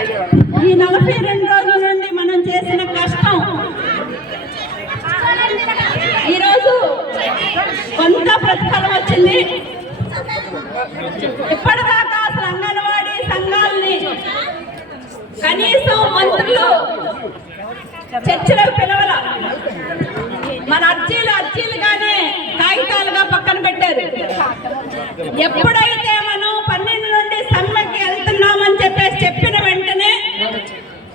ఈ నలభై రెండు రోజుల నుండి మనం చేసిన కష్టం. ఈరోజు కొంత ప్రతిఫలం వచ్చింది. ఇప్పటిదాకా అసలు అంగన్వాడీ సంఘాలని కనీసం మంత్రులు చర్చలకు పిలవల. మన అర్జీలు అర్జీలుగానే కాగితాలుగా పక్కన పెట్టారు. ఎప్పుడైతే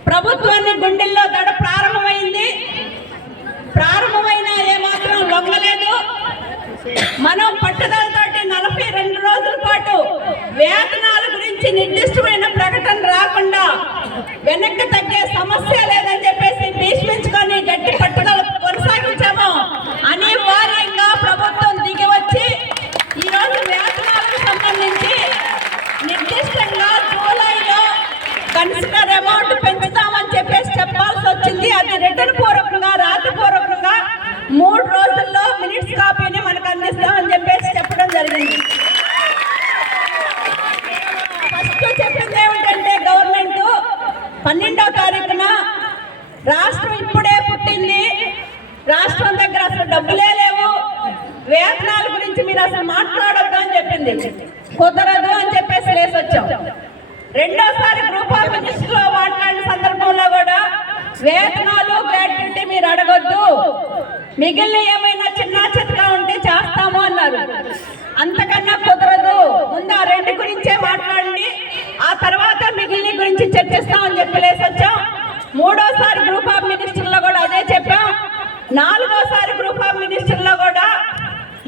ప్రభుత్వాన్ని గుండెల్లో దడ ప్రారంభమైంది. ప్రారంభమైన ఏమాత్రం లొంగలేదు. మనం పట్టుదలతోటి నలభై రెండు రోజుల పాటు వేతనాల గురించి నిర్దిష్టమైన ప్రకటన రాకుండా వెనక్కి తగ్గే సమస్య లేదని చెప్పేసి భీష్మించుకొని గట్టి రిటర్న్ పూర్వకంగా రాత్రి పూర్వకంగా మూడు రోజుల్లో మినిట్స్ కాపీని మనకు అందిస్తామని చెప్పేసి చెప్పడం జరిగింది. ఫస్ట్ చెప్పింది ఏమిటంటే గవర్నమెంట్ పన్నెండో తారీఖున రాష్ట్రం ఇప్పుడే పుట్టింది. రాష్ట్రం దగ్గర అసలు డబ్బులే లేవు. వేతనాల గురించి మీరు అసలు మాట్లాడొద్దు అని చెప్పింది. కుదరదు అని చెప్పేసి లేసొచ్చాం. రెండోసారి గ్రూప్ ఆఫ్ మినిస్టర్ మాట్లాడిన సందర్భంలో కూడా వేతనాలు గ్రాట్యుటీ మీరు అడగొద్దు. మిగిలిన ఏమైనా చిన్న చితగా ఉంటే చేస్తాము అన్నారు. అంతకన్నా కుదరదు. ముందు ఆ రెండు గురించే మాట్లాడండి. ఆ తర్వాత మిగిలిన గురించి చర్చిస్తామని చెప్పలేసి వచ్చాం మూడోసారి గ్రూప్ ఆఫ్ మినిస్టర్లో కూడా అదే చెప్పాం. నాలుగోసారి గ్రూప్ ఆఫ్ మినిస్టర్లో కూడా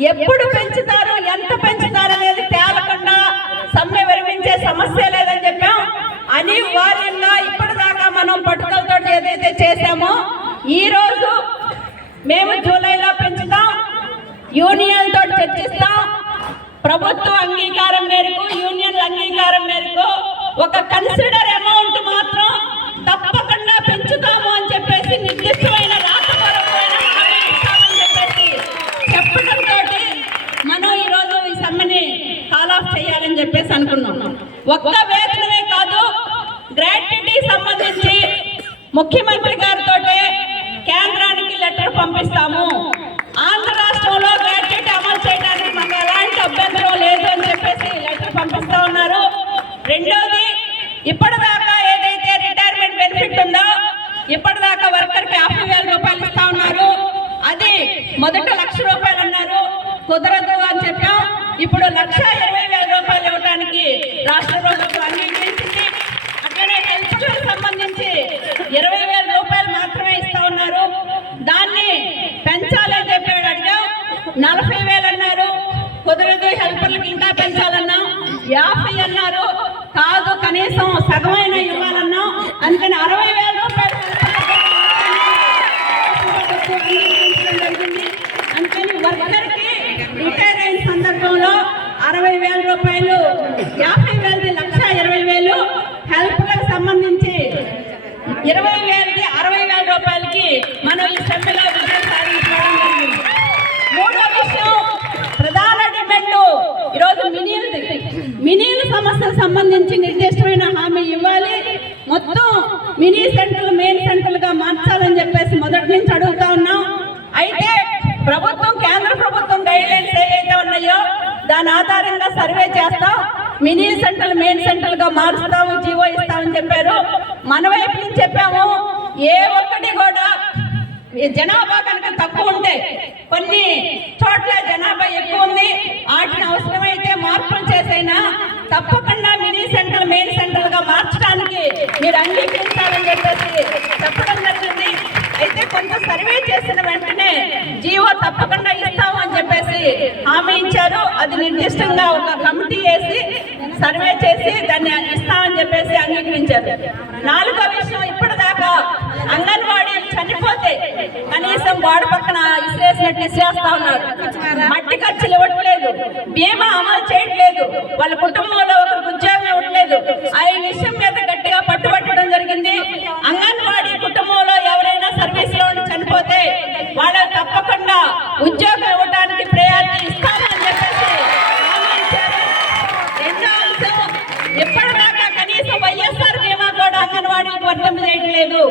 ఎప్పుడు పెంచుతారు ఎంత పెంచుతారు అనేది తేలకుండా సమ్మె విరమించే సమస్య లేదని అని వారిలో ఇప్పటిదాకా మనం పట్టుదలతో ఏదైతే చేశామో ఈ రోజు మేము జూలైలో పెంచుతాం యూనియన్ తోటి చర్చిస్తాం. ప్రభుత్వ అంగీకారం మేరకు యూనియన్ అంగీకారం మేరకు ఒక కన్సిడర్ అమౌంట్ మాత్రం తప్పకుండా పెంచుతాము అని చెప్పేసి నిర్దిష్టమైన రాతపరమైన చెప్పేసి చెప్పడంతో మనం ఈరోజు ఈ సమ్మెని కాల్ ఆఫ్ చేయాలని చెప్పేసి అనుకున్నాం. ఒక్క ముఖ్యమంత్రి గారితో కేంద్రానికి లెటర్ పంపిస్తాము. ఆంధ్ర రాష్ట్రంలో గ్రాడ్యుయేట్ అమలు చేయడానికి మాకు ఎలాంటి అభ్యంతరం లేదు అని చెప్పేసి లెటర్ పంపిస్తా ఉన్నారు. రెండోది ఇప్పటిదాకా ఏదైతే రిటైర్మెంట్ బెనిఫిట్ ఉందో ఇప్పటిదాకా వర్కర్కి యాభై వేల రూపాయలు ఇస్తా ఉన్నారు. అది మొదట లక్ష రూపాయలు అన్నారు. కుదరదు అని చెప్పాం. ఇప్పుడు లక్ష నలభై వేలు అన్నారు. కుదరదు హెల్ప్ ఇంకా పెంచాలన్నాం యాభై అన్నారు కాదు కనీసం సగమైన ఇవ్వాలన్నాం అందుకని అరవై వేల రూపాయలు జరిగింది అందుకని వర్కర్కి రిటైర్ అయిన సందర్భంలో అరవై వేల రూపాయలు యాభై వేలది లక్ష ఇరవై వేలు హెల్ప్లకు సంబంధించి ఇరవై వేలది అరవై వేల రూపాయలకి మనం ఈ సమ్మెలో విజయం సాధించడం జరిగింది మూడో విషయం ప్రధాన డిమాండ్ ఈరోజు మినీలది మినీల సమస్యలకు సంబంధించి నిర్దిష్టమైన హామీ ఇవ్వాలి. మొత్తం మినీ సెంటర్లు మెయిన్ సెంటర్లుగా మార్చాలని చెప్పేసి మొదటి నుంచి అడుగుతా ఉన్నాం. అయితే ప్రభుత్వం కేంద్ర ప్రభుత్వం గైడ్లైన్స్ ఏవైతే ఉన్నాయో దాని ఆధారంగా సర్వే చేస్తాం. మినీ సెంటర్లు మెయిన్ సెంటర్లుగా మారుస్తాము జీవో ఇస్తామని చెప్పారు. మన వైపు నుంచి చెప్పాము ఏ ఒక్కటి కూడా జనాభా కనుక తక్కువ ఉంటే కొన్ని చోట్ల జనాభా ఎక్కువ ఉంది. వాటిని అవసరమైతే మార్పులు చేసైనా తప్పకుండా మినీ సెంటర్ మెయిన్ సెంటర్గా మార్చడానికి మీరు అంగీకరించాలని చెప్పేసి చెప్పడం జరిగింది. అయితే కొంత సర్వే చేసిన వెంటనే జీవో తప్పకుండా ఇస్తాము అని చెప్పేసి హామీ ఇచ్చారు. అది నిర్దిష్టంగా ఒక కమిటీ వేసి సర్వే చేసి దాన్ని ఇస్తామని చెప్పేసి అంగీకరించారు. నాలుగో విషయం ఇప్పటిదాకా అంగన్వాడీ చనిపోతే కనీసం గోడ పక్కన ఇసిరేసినట్టు ఇసిరేస్తా ఉన్నారు. మట్టి ఖర్చులు ఇవ్వట్లేదు. బీమా అమలు చేయట్లేదు. వాళ్ళ కుటుంబంలో ఒకరికి ఉద్యోగం ఇవ్వట్లేదు. ఆ విషయం మీద గట్టిగా పట్టుబట్టడం జరిగింది. అంగన్వాడీ కుటుంబంలో ఎవరైనా సర్వీస్లో చనిపోతే వాళ్ళకి తప్పకుండా ఉద్యోగం ఇవ్వడానికి ప్రయారిటీ ఇస్తామని చెప్పేసి వాడికి లేదు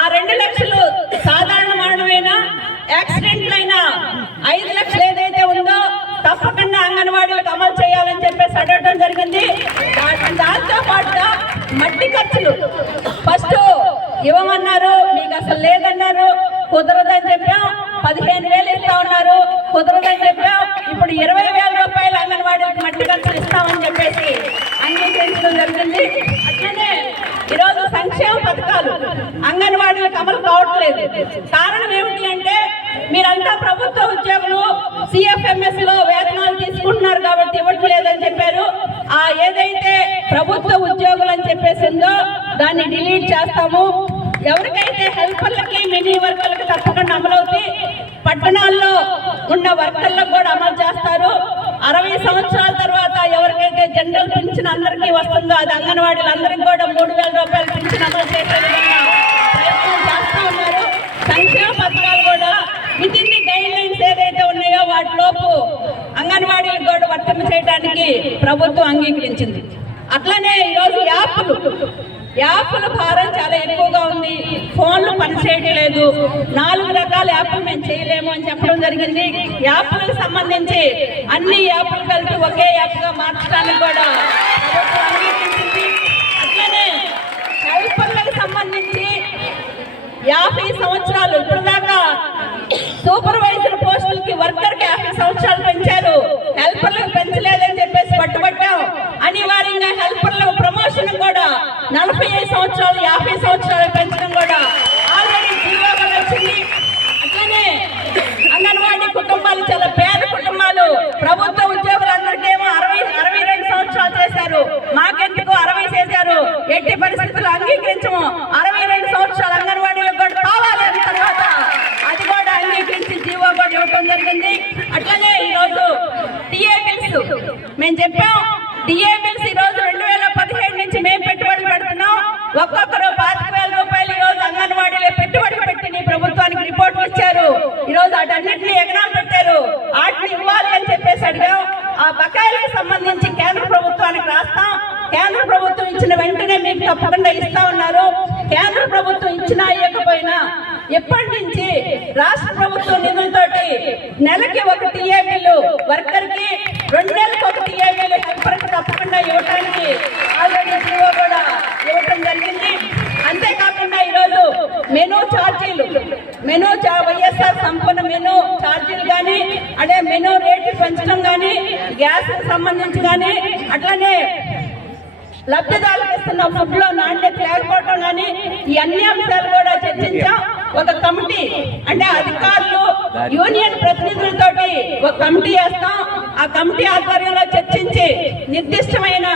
ఆ రెండు లక్షలు సాధారణ మరణమైన యాక్సిడెంట్లైనా ఐదు లక్షలు ఏదైతే ఉందో తప్పకుండా అంగన్వాడీలకు అమలు చేయాలని చెప్పేసి అడగడం జరిగింది. దాంతో పాటుగా మట్టి ఖర్చులు. ఫస్ట్ ఇవ్వమన్నారు మీకు అసలు లేదన్నారు కుదరదని చెప్పాం. పదిహేను వేలు ఇస్తా ఉన్నారు కుదరదని చెప్పాం. ఇప్పుడు ఇరవై వేల రూపాయలు అంగన్వాడీలకు మట్టి ఖర్చులు ఇస్తామని చెప్పేసి అంగీకరించడం జరిగింది. అట్లనే సంక్షేమ పథకాలు. అంగన్వాడీలకు అమలు కావట్లేదు. కారణం ఏమిటి అంటే మీరంతా ప్రభుత్వ ఉద్యోగులు సిఎఫ్ఎంఎస్లో వేతనాలు తీసుకుంటున్నారు కాబట్టి ఇవ్వట్లేదని చెప్పారు. ఆ ఏదైతే ప్రభుత్వ ఉద్యోగులు అని చెప్పేసిందో దాన్ని డిలీట్ చేస్తాము. ఎవరికైతే హెల్పర్లకి మినీ వర్కర్లకి తప్పకుండా అమలవుతాయి పట్టణాల్లో ఉన్న వర్కర్లకు కూడా అమలు చేస్తారు. అరవై సంవత్సరాల తర్వాత ఎవరికైతే జనరల్ పెన్షన్ అందరికీ వస్తుందో అది అంగన్వాడీలు అందరికి కూడా మూడు వేల రూపాయలు పెన్షన్ అమలు చేసే విధంగా ప్రయత్నం చేస్తూ ఉన్నారు. సంక్షేమ పథకాలు కూడా with in the guidelines ఏదైతే ఉన్నాయో వాటిలోపు అంగన్వాడీలకు కూడా వర్తింప చేయడానికి ప్రభుత్వం అంగీకరించింది. అట్లనే ఈరోజు యాప్లు యాప్ల భారం చాలా ఎక్కువగా ఉంది. ఫోన్లు పనిచేయట్లేదు. నాలుగు రకాల యాప్లు మేము చేయలేము అని చెప్పడం జరిగింది. యాప్లకు సంబంధించి అన్ని యాప్లు కలిపి ఒకే యాప్గా మార్చడానికి కూడా అంగీకరించింది. అట్లనే హెల్పర్లకు సంబంధించి యాభై సంవత్సరాలు ఇప్పుడు దాకా సూపర్వైజర్ పోస్టులకి వర్కర్కి యాభై సంవత్సరాలు పెంచారు. హెల్పర్లకు పెంచలేదని చెప్పేసి పట్టుబట్టాం. అనివార్యంగా హెల్పర్లకు ప్రమోషన్ కూడా నలభై ఐదు సంవత్సరాలు యాభై సంవత్సరాలు పెంచడం వెంటనే మీకు తప్పకుండా ఇస్తా ఉన్నారు. కేంద్ర ప్రభుత్వం ఇచ్చినా ఇవ్వకపోయినా ఎప్పటి నుంచి రాష్ట్ర ప్రభుత్వం నిధులతో నెలకి ఒక టీఏ వర్కర్కి రెండు నెలలకు ఒక టీఏ హెల్పర్ తప్పకుండా ఇవ్వడానికి ఆల్రెడీ జీవో కూడా ఇవ్వటం జరిగింది. అంతేకాకుండా ఈరోజు మెనూ ఛార్జీలు మెనూ చా- వైఎస్ఆర్ సంపన్న మెనూ ఛార్జీలు కానీ అదే మెనూ రేట్లు పెంచడం కానీ గ్యాస్ సంబంధించి కానీ అట్లనే లబ్ధిదారులకు ఇస్తున్న ఫుడ్లో నాణ్యత లేకపోవటం కానీ ఈ అన్ని అంశాలు కూడా చర్చించాం. ఒక కమిటీ అంటే అధికారులు యూనియన్ ప్రతినిధులతో ఒక కమిటీ వేస్తాం ఆ కమిటీ ఆధ్వర్యంలో చర్చించి నిర్దిష్టమైన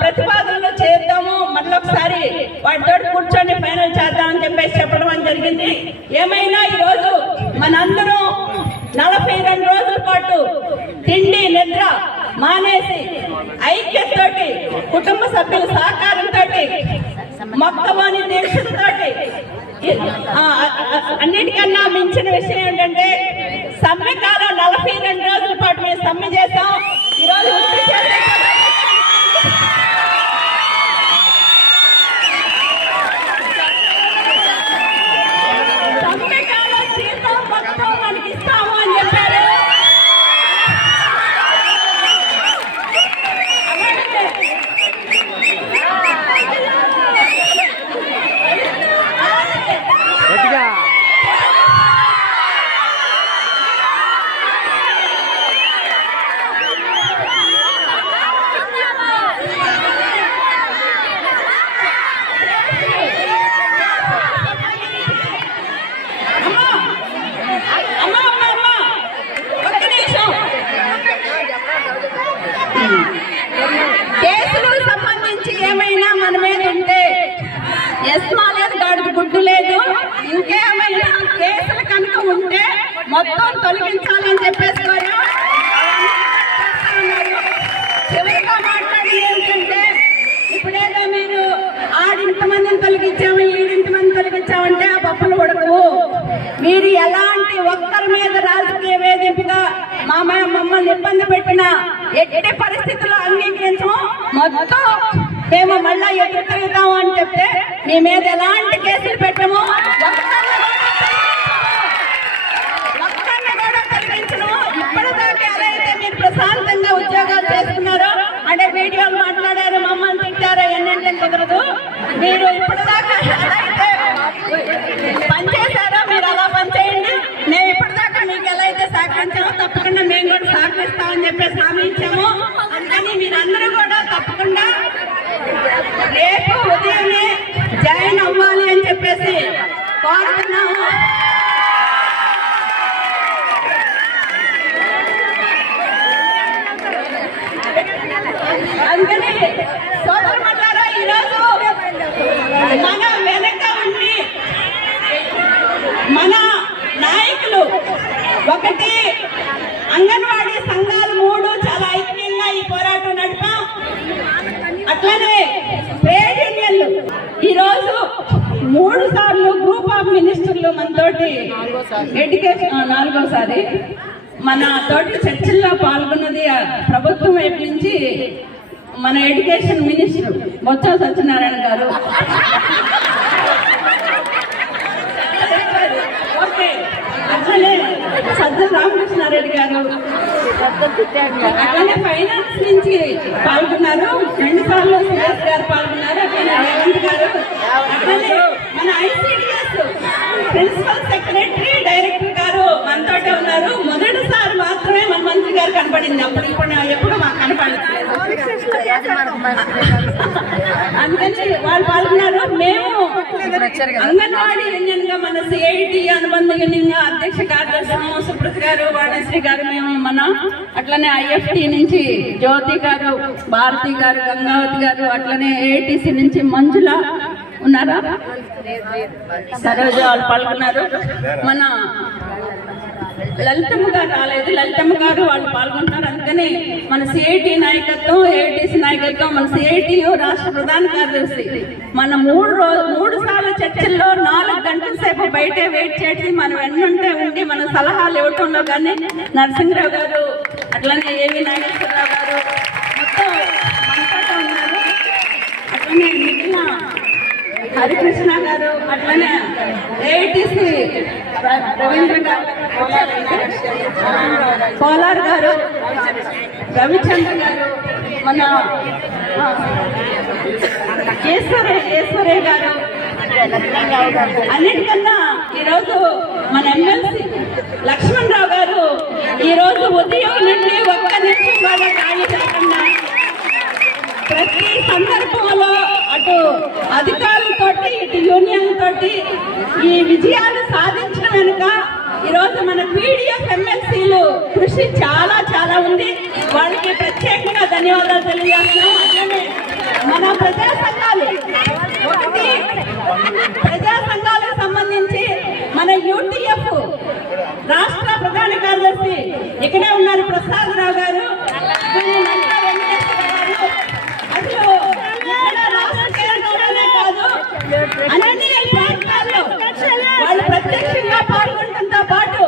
ప్రతిపాదనలు చేద్దాము. మళ్ళొకసారి వాటితో కూర్చొని ఫైనల్ చేద్దామని చెప్పేసి చెప్పడం అని జరిగింది. ఏమైనా ఈ రోజు మనందరం నలభై రెండు రోజుల పాటు తిండి నిద్ర మానేసి ఐక్యతతోటి కుటుంబ సభ్యుల సహకారంతో మొత్తమని దేశంతో అన్నిటికన్నా మించిన విషయం ఏంటంటే సమ్మె కాలం నలభై రెండు రోజుల పాటు మేము సమ్మె చేస్తాం. ఈరోజు ఉత్తి చేసే సమ్మె కాలం జీతం మొత్తం మనకి ఇస్తాము అని చెప్పారు గట్టిగా అమ్మా అమ్మా అమ్మా ఒక్క నిమిషం కేసులకు సంబంధించి ఏమైనా మన మీద ఉంటే ఎస్మా లేదు గాడికి గుడ్డు లేదు ఇంకేమైనా కేసులు కనుక ఉంటే మొత్తం తొలగించాలని చెప్పేసుకోరు చివరిగా మాట్లాడింది ఏమిటంటే ఇప్పుడేదో మీరు ఆడింతమందిని తొలగించాము ఈడింతమంది తప్పులు పడకు. మీరు ఎలాంటి ఒక్కరి మీద రాజకీయ వేధింపుగా మా మమ్మల్ని ఇబ్బంది పెట్టిన ఎట్టి పరిస్థితుల్లో అంగీకరించము? మొత్తం మేము మళ్ళా ఎదురు తిరుగుతాము అని చెప్తే మీ మీద ఎలాంటి కేసులు పెట్టము? మీరు ప్రశాంతంగా ఉద్యోగాలు చేస్తున్నారో అంటే వీడియోలు మాట్లాడారు మమ్మల్ని తింటారో ఎన్నంటే కుదరదు. మీరు పనిచేశారా మీరు అలా పనిచేయండి. మేము ఇప్పటిదాకా మీకు ఎలా అయితే సహకరించామో తప్పకుండా మేము కూడా సహకరిస్తామని చెప్పేసి హామీ ఇచ్చాము. అందుకని మీరందరూ కూడా తప్పకుండా రేపు ఉదయమే జాయిన్ అవ్వాలి అని చెప్పేసి కోరుతున్నాము. ఎడ్యుకేషన్ నాలుగోసారి. మన తోటి చర్చల్లో పాల్గొన్నది ప్రభుత్వం వైపు నుంచి మన ఎడ్యుకేషన్ మినిస్టర్ బొత్స సత్యనారాయణ గారు. ఓకే. అట్లనే సజ్జల రామకృష్ణారెడ్డి గారు. అట్లనే ఫైనాన్స్ నుంచి పాల్గొన్నారు. రెండు సార్లు సురేష్ గారు పాల్గొన్నారు. అట్లనే రేవంత్ గారు. అట్లనే మన ఐసిడిఎస్ ప్రిన్సిపల్ సెక్రటరీ డైరెక్టర్ గారు మనతోటే ఉన్నారు. మొదటిసారి మాత్రమే మన మంత్రి గారు కనపడింది. అప్పుడు ఇప్పుడు ఎప్పుడు మాకు కనపడలేదు. అందుకని వాళ్ళు పాల్గొన్నారు. మేము అంగన్వాడీ యూనియన్గా మన సిఐటి అనుబంధ యూనియన్గా అధ్యక్ష కార్యదర్శి సుప్రత్ గారు వాణిశ్రీ గారు మేము మన అట్లనే ఐఎఫ్టి నుంచి జ్యోతి గారు భారతి గారు గంగావతి గారు అట్లనే ఏటీసీ నుంచి మంజుల ఉన్నారా? సరోజ వాళ్ళు పాల్గొన్నారు. మన లలితమ్మ గారు రాలేదు. లలితమ్మ గారు వాళ్ళు పాల్గొంటున్నారు. అందుకని మన సిఐటి నాయకత్వం ఏఐటిసి నాయకత్వం మన సిఐటి రాష్ట్ర ప్రధాన కార్యదర్శి. మన మూడు రోజు మూడు సార్లు చర్చల్లో నాలుగు గంటల సేపు బయటే వెయిట్ చేసి మనం ఎన్నుంటే ఉండి మన సలహాలు ఇవ్వటంలో కానీ నరసింహరావు గారు అట్లనే ఏవి నాగేశ్వరరావు గారు మొత్తం ఉన్నారు. అట్లనే మిగిలిన హరికృష్ణ గారు అట్లనే ఏటీసీ రవీంద్ర గారు పోలార్ గారు రవిచంద్ర గారు మన ఈశ్వరే ఈశ్వరే గారు. అన్నిటికన్నా ఈరోజు మన ఎమ్మెల్సీ లక్ష్మణ్ రావు గారు ఈరోజు ఉదయం నుండి ఒక్క నిమిషం వాళ్ళ ఖాళీ కాకుండా ప్రతి సందర్భంలో అటు అధికారులతోటి ఇటు యూనియన్ తోటి ఈ విజయాలు సాధించడం వెనుక ఈరోజు మన పీడిఎఫ్ ఎమ్మెల్సీలు కృషి చాలా చాలా ఉంది. వాళ్ళకి ప్రత్యేకంగా ధన్యవాదాలు తెలియజేస్తున్నాం. అట్లనే మన ప్రజా సంఘాలు ఒకటి ప్రజా సంఘాలకు సంబంధించి మన యూటీఎఫ్ రాష్ట్ర ప్రధాన కార్యదర్శి ఇక్కడే ఉన్నారు ప్రసాద్ రావు గారు. అన్ని ప్రాంతాల్లో వాళ్ళు ప్రత్యక్షంగా పాల్గొనడంతో పాటు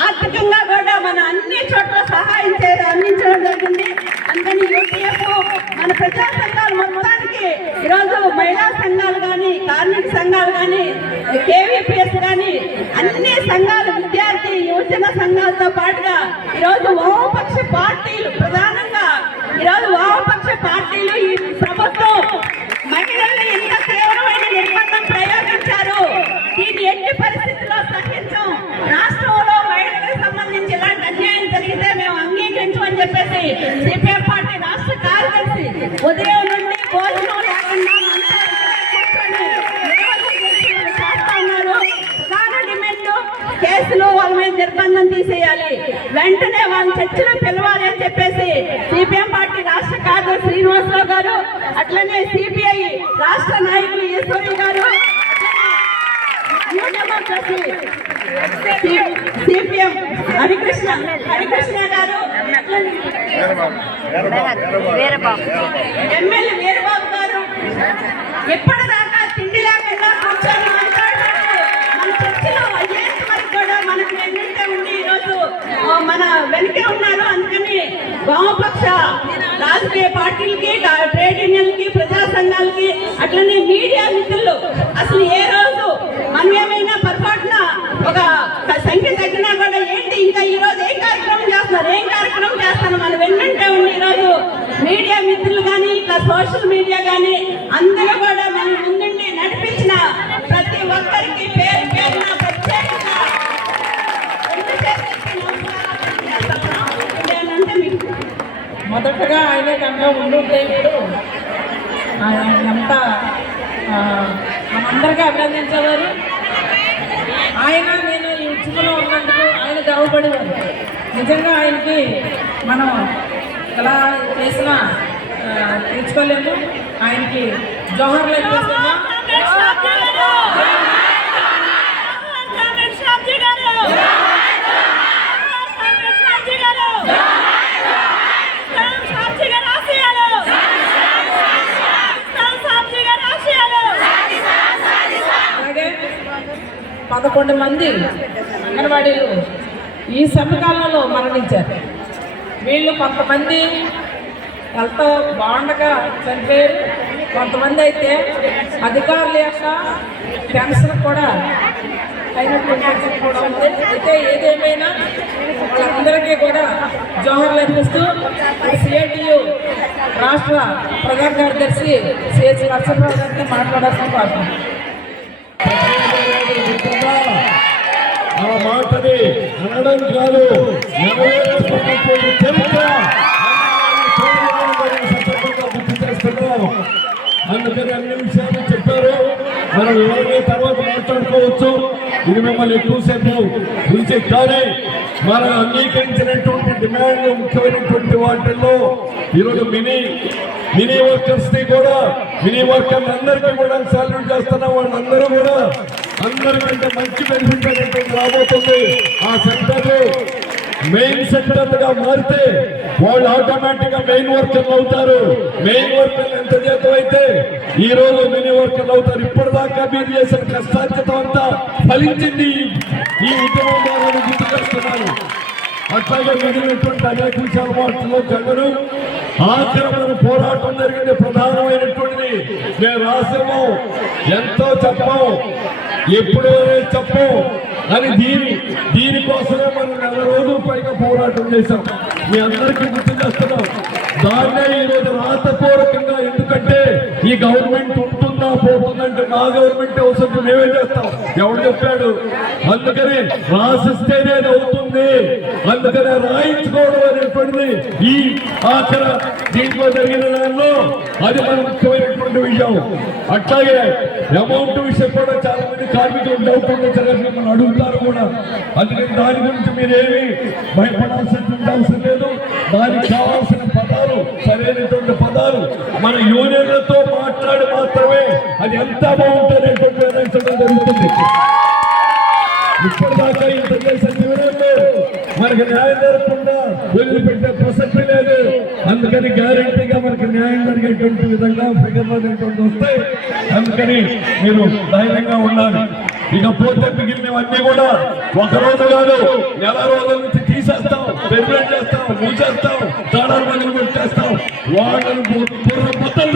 ఆర్థికంగా కూడా మన అన్ని చోట్ల సహాయం చేయడం అందించడం జరిగింది. అందుకని యూటీఎఫ్ మన ప్రజా సంఘాలు మొత్తానికి ఈరోజు మహిళా సంఘాలు కానీ కార్మిక సంఘాలు కానీ కేవీపీఎస్ కానీ అన్ని సంఘాలు విద్యార్థి యువజన సంఘాలతో పాటుగా ఈరోజు వామపక్ష పార్టీలు ప్రధాన ఈరోజు వామపక్ష పార్టీలు ఈ ప్రభుత్వం మహిళల్ని ఇంత తీవ్రమైన నిర్బంధం ప్రయోగించారు దీన్ని ఎట్టి పరిస్థితుల్లో సహించం రాష్ట్రంలో మహిళలకు సంబంధించి ఇలాంటి అన్యాయం జరిగితే మేము అంగీకరించమని చెప్పేసి సిపిఎం పార్టీ రాష్ట్ర కార్యదర్శి ఉదయం నుండి భోజనం లేకుండా మనతో కూర్చొని నిరవధి దీక్షలు చేస్తా ఉన్నారు ప్రధాన డిమాండ్ కేసులు వాళ్ళ మీద నిర్బంధం తీసేయాలి. వెంటనే వాళ్ళ చర్చలు పిలవాలి అని చెప్పేసి సిపిఎం పార్టీ రాష్ట్ర కార్యదర్శి శ్రీనివాసరావు గారు అట్లనే సిపిఐ రాష్ట్ర నాయకులు ఈశ్వరి గారు సిపిఎం హరికృష్ణ హరికృష్ణ గారు ఎమ్మెల్యే వీరబాబు గారు. ఎప్పటిదాకా మన వెనకే ఉన్నారు అందుకని వామపక్ష రాజకీయ పార్టీలకి ట్రేడ్ యూనియన్లకి ప్రజా సంఘాలకి అట్లనే మీడియా మిత్రులు. అసలు ఏ రోజు మనం ఏమైనా పొరపాటున ఒక సంఖ్య తగ్గినా కూడా ఏంటి ఇంకా ఈ రోజు ఏం కార్యక్రమం చేస్తున్నారు? ఏం కార్యక్రమం చేస్తాను మనం వెన్నంటే ఉన్న ఈ రోజు మీడియా మిత్రులు కానీ ఇట్లా సోషల్ మీడియా కానీ అందరూ కూడా చక్కగా ఆయనే కనుక ఉండుంటే ఇప్పుడు ఆయన ఎంత ఆ, మనందరికీ అభినందించేవారు ఆయన నేను ఈ ఉత్సవంలో ఉన్నందుకు ఆయన గర్వపడేవారు. నిజంగా ఆయనకి మనం ఎలా చేసినా తీర్చుకోలేము. ఆయనకి జోహర్లు ఎత్తేస్తున్నాం పదకొండు మంది అంగన్వాడీలు ఈ సమకాలంలో మరణించారు. వీళ్ళు కొంతమంది హెల్త్ బాగుండగా చనిపోయారు. కొంతమంది అయితే అధికారుల యొక్క పెన్షన్ కూడా అయినటువంటి కూడా ఉంది. అయితే ఏదేమైనా వాళ్ళందరికీ కూడా జోహర్లు అర్పిస్తూ సిఐటియు రాష్ట్ర ప్రధాన కార్యదర్శి సిహెచ్ నరసింహరావు గారిని మాట్లాడాల్సిన కోరుతున్నాను మాటని అనడం కాదు. నెరవేర్చుకున్నటువంటి చరిత్ర అందుకని అన్ని విషయాలు చెప్పారు. మనం ఎవరి తర్వాత మాట్లాడుకోవచ్చు? ఇది మిమ్మల్ని ఎక్కువసేపు పిలిచే కానీ మనం అంగీకరించినటువంటి డిమాండ్ ముఖ్యమైనటువంటి వాటిల్లో ఈరోజు మినీ మినీ వర్కర్స్ని కూడా మినీ వర్కర్లు అందరికీ కూడా సాల్యూట్ చేస్తున్నాం వాళ్ళందరూ కూడా అందరికంటే మంచి బెనిఫిట్ అనేటువంటి రాబోతుంది. ఆ సెక్టర్ మెయిన్ సెక్టర్గా మారితే వాళ్ళు ఆటోమేటిక్గా మెయిన్ వర్కర్లు అవుతారు. మెయిన్ వర్కర్లు ఎంత జీతం అయితే ఈ రోజు మినీ వర్కర్లు అవుతారు. ఇప్పటిదాకా మీరు చేసిన కష్టార్జితం అంతా ఫలించింది ఈ- ఉద్యమం ద్వారా అని అట్లాగే మిగిలినటువంటి అనేక విషయాల మాటల్లో జగను ఆక్రమణ పోరాటం జరిగింది. ప్రధానమైనటువంటిది మేము రాసాము ఎంతో చెప్పము ఎప్పుడో చెప్పము అని దీని దీనికోసమే మనం నెల రోజుల పైగా పోరాటం చేశాం. మీ అందరికీ గుర్తు చేస్తున్నాం. దాన్నే ఈరోజు రాతపూర్వకంగా ఎందుకంటే ఈ గవర్నమెంట్ పోతుందంటే మా గవర్నమెంట్ అవసరం మేమే చేస్తాం? ఎవడు చెప్పాడు? అందుకని రాసిస్తేనే అవుతుంది. అందుకనే రాయించుకోవడం అనేటువంటిది ఈ ఆఖర దీంట్లో జరిగిన దానిలో అది మన ముఖ్యమైనటువంటి విషయం. అట్లాగే అమౌంట్ విషయం కూడా చాలా మంది కార్మికులు డౌట్ ఉండొచ్చు మనం అడుగుతారు కూడా. అందుకని దాని గురించి మీరేమి భయపడాల్సినటువంటి అవసరం లేదు. దానికి కావాల్సిన పదాలు సరైనటువంటి పదాలు మన యూనియన్లతో అది ఎంత బాగుంటుందనేటువంటి నిర్ణయించడం జరుగుతుంది. ఇప్పటిదాకా ఇంత చేసిన జీవనంలో మనకి న్యాయం జరగకుండా వదిలిపెట్టే ప్రసక్తి లేదు. అందుకని గ్యారంటీగా మనకి న్యాయం జరిగేటువంటి విధంగా ఫిగర్లు అనేటువంటి వస్తాయి అందుకని మీరు ధైర్యంగా ఉండాలి. ఇకపోతే మిగిలినవన్నీ కూడా ఒక రోజు కాదు నెల రోజుల నుంచి తీసేస్తాం పెర్మినెంట్ చేస్తాం మూసేస్తాం దాడాలు మందిని కొట్టేస్తాం. వాళ్ళని బుర్ర బుద్ధలు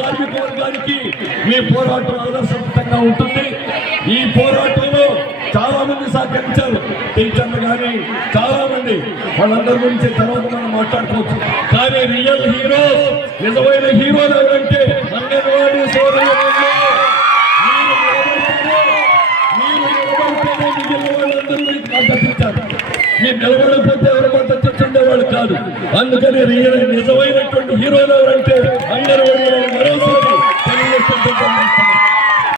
కార్మిక వర్గానికి మీ పోరాటం ఆదర్శవంతంగా ఉంటుంది. ఈ పోరాటంలో చాలా మంది సహకరించారు. టీచర్లు కానీ చాలా మంది వాళ్ళందరి గురించి తర్వాత మనం మాట్లాడుకోవచ్చు. కానీ రియల్ హీరో నిజమైన హీరోలు ఎవరంటే అంగన్వాడీ సోదరులు మీరు నిలబడితేనే- మిగిలిన వాళ్ళందరూ మీకు మద్దతు ఇచ్చారు. మీరు నిలబడకపోతే ఎవరు కాదు. అందుకని రియల్ నిజమైనటువంటి హీరోలు ఎవరంటే అందరూ మరోసారి